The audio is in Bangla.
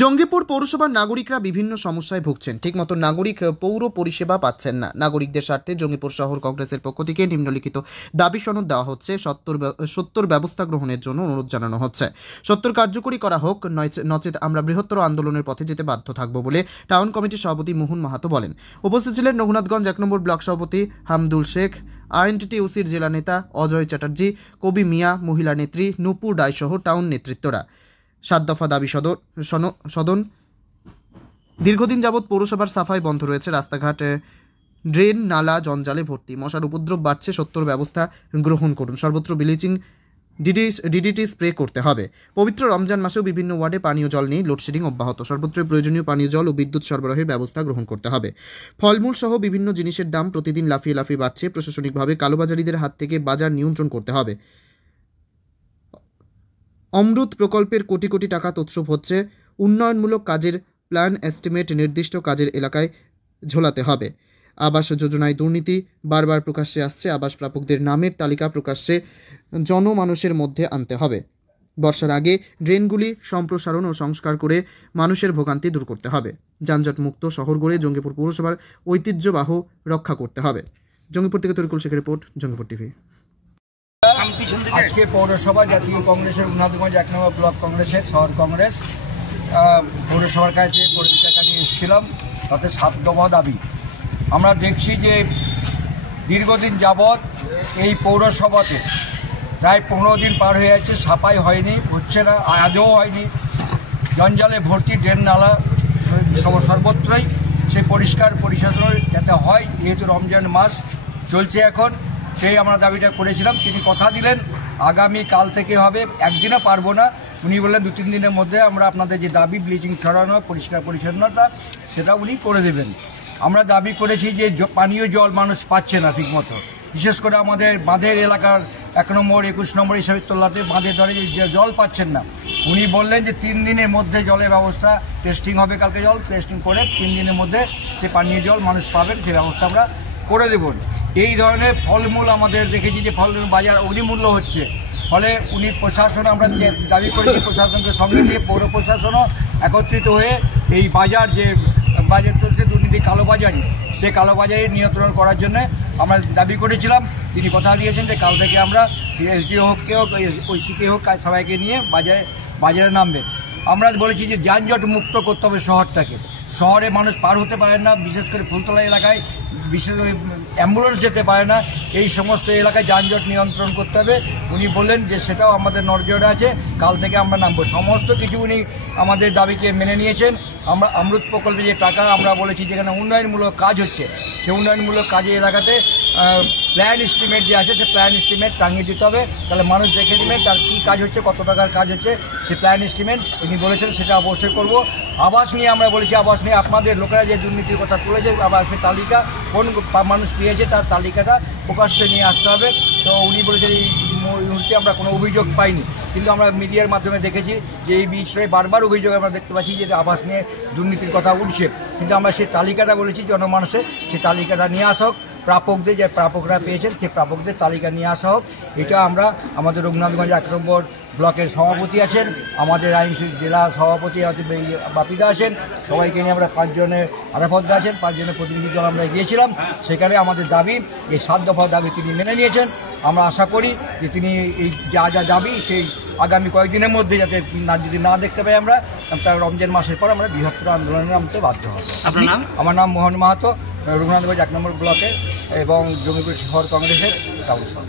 জঙ্গিপুর পৌরসভার নাগরিকরা বিভিন্ন সমস্যায় ভুগছেন। ঠিকমতো নাগরিক পৌর পরিষেবা পাচ্ছেন না। নাগরিকদের স্বার্থে জঙ্গিপুর শহর কংগ্রেসের পক্ষ থেকে নিম্নলিখিত দাবি সনদ দেওয়া হচ্ছে। সত্তর ব্যবস্থা গ্রহণের জন্য অনুরোধ জানানো হচ্ছে। সত্তর কার্যকরী করা হোক, নচেত আমরা বৃহত্তর আন্দোলনের পথে যেতে বাধ্য থাকব বলে টাউন কমিটির সভাপতি মোহন মাহাতো বলেন। উপস্থিত ছিলেন রঘুনাথগঞ্জ 1 নম্বর ব্লক সভাপতি হামদুল শেখ, আইএনটিটিউসির জেলা নেতা অজয় চ্যাটার্জি, কবি মিয়া, মহিলা নেত্রী নুপুর রায় সহ টাউন নেতৃত্বরা। 7 দফা দাবি সদন। দীর্ঘদিন যাবৎ পৌরসভার সাফাই বন্ধ রয়েছে। রাস্তাঘাট, ড্রেন, নালা জঞ্জালে ভর্তি। মশার উপদ্রব বাড়ছে। সত্তর ব্যবস্থা গ্রহণ করুন। সর্বত্র ব্লিচিং, ডিডিটি স্প্রে করতে হবে। পবিত্র রমজান মাসেও বিভিন্ন ওয়ার্ডে পানীয় জল নেই, লোডশেডিং অব্যাহত। সর্বত্রই প্রয়োজনীয় পানীয় জল ও বিদ্যুৎ সরবরাহের ব্যবস্থা গ্রহণ করতে হবে। ফলমূল সহ বিভিন্ন জিনিসের দাম প্রতিদিন লাফিয়ে লাফিয়ে বাড়ছে। প্রশাসনিকভাবে কালোবাজারিদের হাত থেকে বাজার নিয়ন্ত্রণ করতে হবে। অমৃত প্রকল্পের কোটি কোটি টাকা তছরূপ হচ্ছে। উন্নয়নমূলক কাজের প্ল্যান এস্টিমেট নির্দিষ্ট কাজের এলাকায় ঝোলাতে হবে। আবাস যোজনায় দুর্নীতি বারবার প্রকাশ্যে আসছে। আবাস প্রাপকদের নামের তালিকা প্রকাশ্যে জনমানুষের মধ্যে আনতে হবে। বর্ষার আগে ড্রেনগুলি সম্প্রসারণ ও সংস্কার করে মানুষের ভোগান্তি দূর করতে হবে। যানজট মুক্ত শহর গড়ে জঙ্গিপুর পৌরসভার ঐতিহ্যবাহ রক্ষা করতে হবে। জঙ্গিপুর থেকে তরিকুল শেখের রিপোর্ট, জঙ্গিপুর টিভি। আজকে পৌরসভা জাতীয় কংগ্রেসের রঘুনাথগঞ্জ 1 নম্বর ব্লক কংগ্রেসের শহর কংগ্রেস পৌরসভার কাছে পরিচিতার কাছে এসেছিলাম। তাতে 7 দফা দাবি। আমরা দেখছি যে দীর্ঘদিন যাবৎ এই পৌরসভাতে প্রায় 15 দিন পার হয়ে যাচ্ছে, সাফাই হয়নি, হচ্ছে না, আজও হয়নি। জঞ্জালে ভর্তি, ড্রেন নালা সর্বত্রই সেই পরিষ্কার পরিচ্ছন্ন যাতে হয়। যেহেতু রমজান মাস চলছে এখন, সেই আমরা দাবিটা করেছিলাম। তিনি কথা দিলেন আগামী কাল থেকে হবে, একদিনও পারবো না। উনি বললেন 2-3 দিনের মধ্যে আমরা আপনাদের যে দাবি ব্লিচিং ছড়ানো, পরিষ্কার পরিচ্ছন্নতা, সেটা উনি করে দেবেন। আমরা দাবি করেছি যে পানীয় জল মানুষ পাচ্ছে না ঠিকমতো, বিশেষ করে আমাদের বাঁধের এলাকার 1 নম্বর 21 নম্বর হিসাবে তোলাতে বাঁধের ধরে জল পাচ্ছেন না। উনি বললেন যে 3 দিনের মধ্যে জলের ব্যবস্থা, টেস্টিং হবে কালকে, জল টেস্টিং করে 3 দিনের মধ্যে সে পানীয় জল মানুষ পাবেন, সে ব্যবস্থা আমরা করে দেব। এই ধরনের ফলমূল আমাদের দেখেছি যে ফলমূল বাজার অগ্নিমূল্য হচ্ছে। ফলে উনি প্রশাসন, আমরা যে দাবি করেছি প্রশাসনকে সঙ্গে নিয়ে পৌর প্রশাসনও একত্রিত হয়ে এই বাজার যে বাজার চলছে দুর্নীতি, কালোবাজারি, সে কালোবাজারি নিয়ন্ত্রণ করার জন্য আমরা দাবি করেছিলাম। তিনি কথা দিয়েছেন যে কাল থেকে আমরা এসডিও হোককে হোক, ঐসিকে হোক, সবাইকে নিয়ে বাজারে নামবেন। আমরা বলেছি যে যানজট মুক্ত করতে হবে শহরটাকে। শহরে মানুষ পার হতে পারে না, বিশেষ করে ফুলতলা এলাকায় বিশেষ অ্যাম্বুলেন্স যেতে পারে না। এই সমস্ত এলাকায় যানজট নিয়ন্ত্রণ করতে হবে। উনি বললেন যে সেটাও আমাদের নজরে আছে, কাল থেকে আমরা নামবো। সমস্ত কিছু উনি আমাদের দাবিকে মেনে নিয়েছেন। আমরা অমৃত প্রকল্পে যে টাকা আমরা বলেছি যেখানে উন্নয়নমূলক কাজ হচ্ছে, সেই উন্নয়নমূলক কাজের এলাকাতে প্ল্যান এস্টিমেট যে আছে, সে প্ল্যান এস্টিমেট টাঙিয়ে দিতে হবে। তাহলে মানুষ দেখে দেবে তার কী কাজ হচ্ছে, কত টাকার কাজ হচ্ছে, সে প্ল্যান এস্টিমেট উনি বলেছেন, সেটা অবশ্যই করব। আবাস নিয়ে আমরা বলেছি, আবাস নিয়ে আপনাদের লোকেরা যে দুর্নীতির কথা তুলেছে, আবাসের তালিকা কোন মানুষ পেয়েছে তার তালিকাটা প্রকাশ্যে নিয়ে আসতে হবে। তো উনি বলেছেন এই মুহূর্তে আমরা কোনো অভিযোগ পাইনি, কিন্তু আমরা মিডিয়ার মাধ্যমে দেখেছি যে এই বিষয়ে বারবার অভিযোগ আমরা দেখতে পাচ্ছি যে আবাস নিয়ে দুর্নীতির কথা উঠছে। কিন্তু আমরা সেই তালিকাটা বলেছি জনমানুষের, সেই তালিকাটা নিয়ে আসা হোক। প্রাপকদের যে প্রাপকরা পেয়েছেন সেই প্রাপকদের তালিকা নিয়ে আসা হোক। এটা আমরা আমাদের রঘুনাথগঞ্জ 1 নম্বর ব্লকের সভাপতি আছেন, আমাদের আইনসি জেলা সভাপতি বাপিদা আছেন, সবাইকে নিয়ে আমরা 5 জনের আরাফতদা আছেন, 5 জনের প্রতিনিধি দল আমরা গিয়েছিলাম। সেখানে আমাদের দাবি, এই 7 দফা দাবি তিনি মেনে নিয়েছেন। আমরা আশা করি যে তিনি এই যা দাবি সেই আগামী কয়েকদিনের মধ্যে যাতে যদি না দেখতে পাই আমরা, তার রমজান মাসের পর আমরা বৃহত্তর আন্দোলনে নামতে বাধ্য হব। আপনার নাম? আমার নাম মোহন মাহাতো, রঘুনাথগঞ্জ 1 নম্বর ব্লকের এবং জঙ্গিপুর শহর কংগ্রেসের কাউন্সিলর।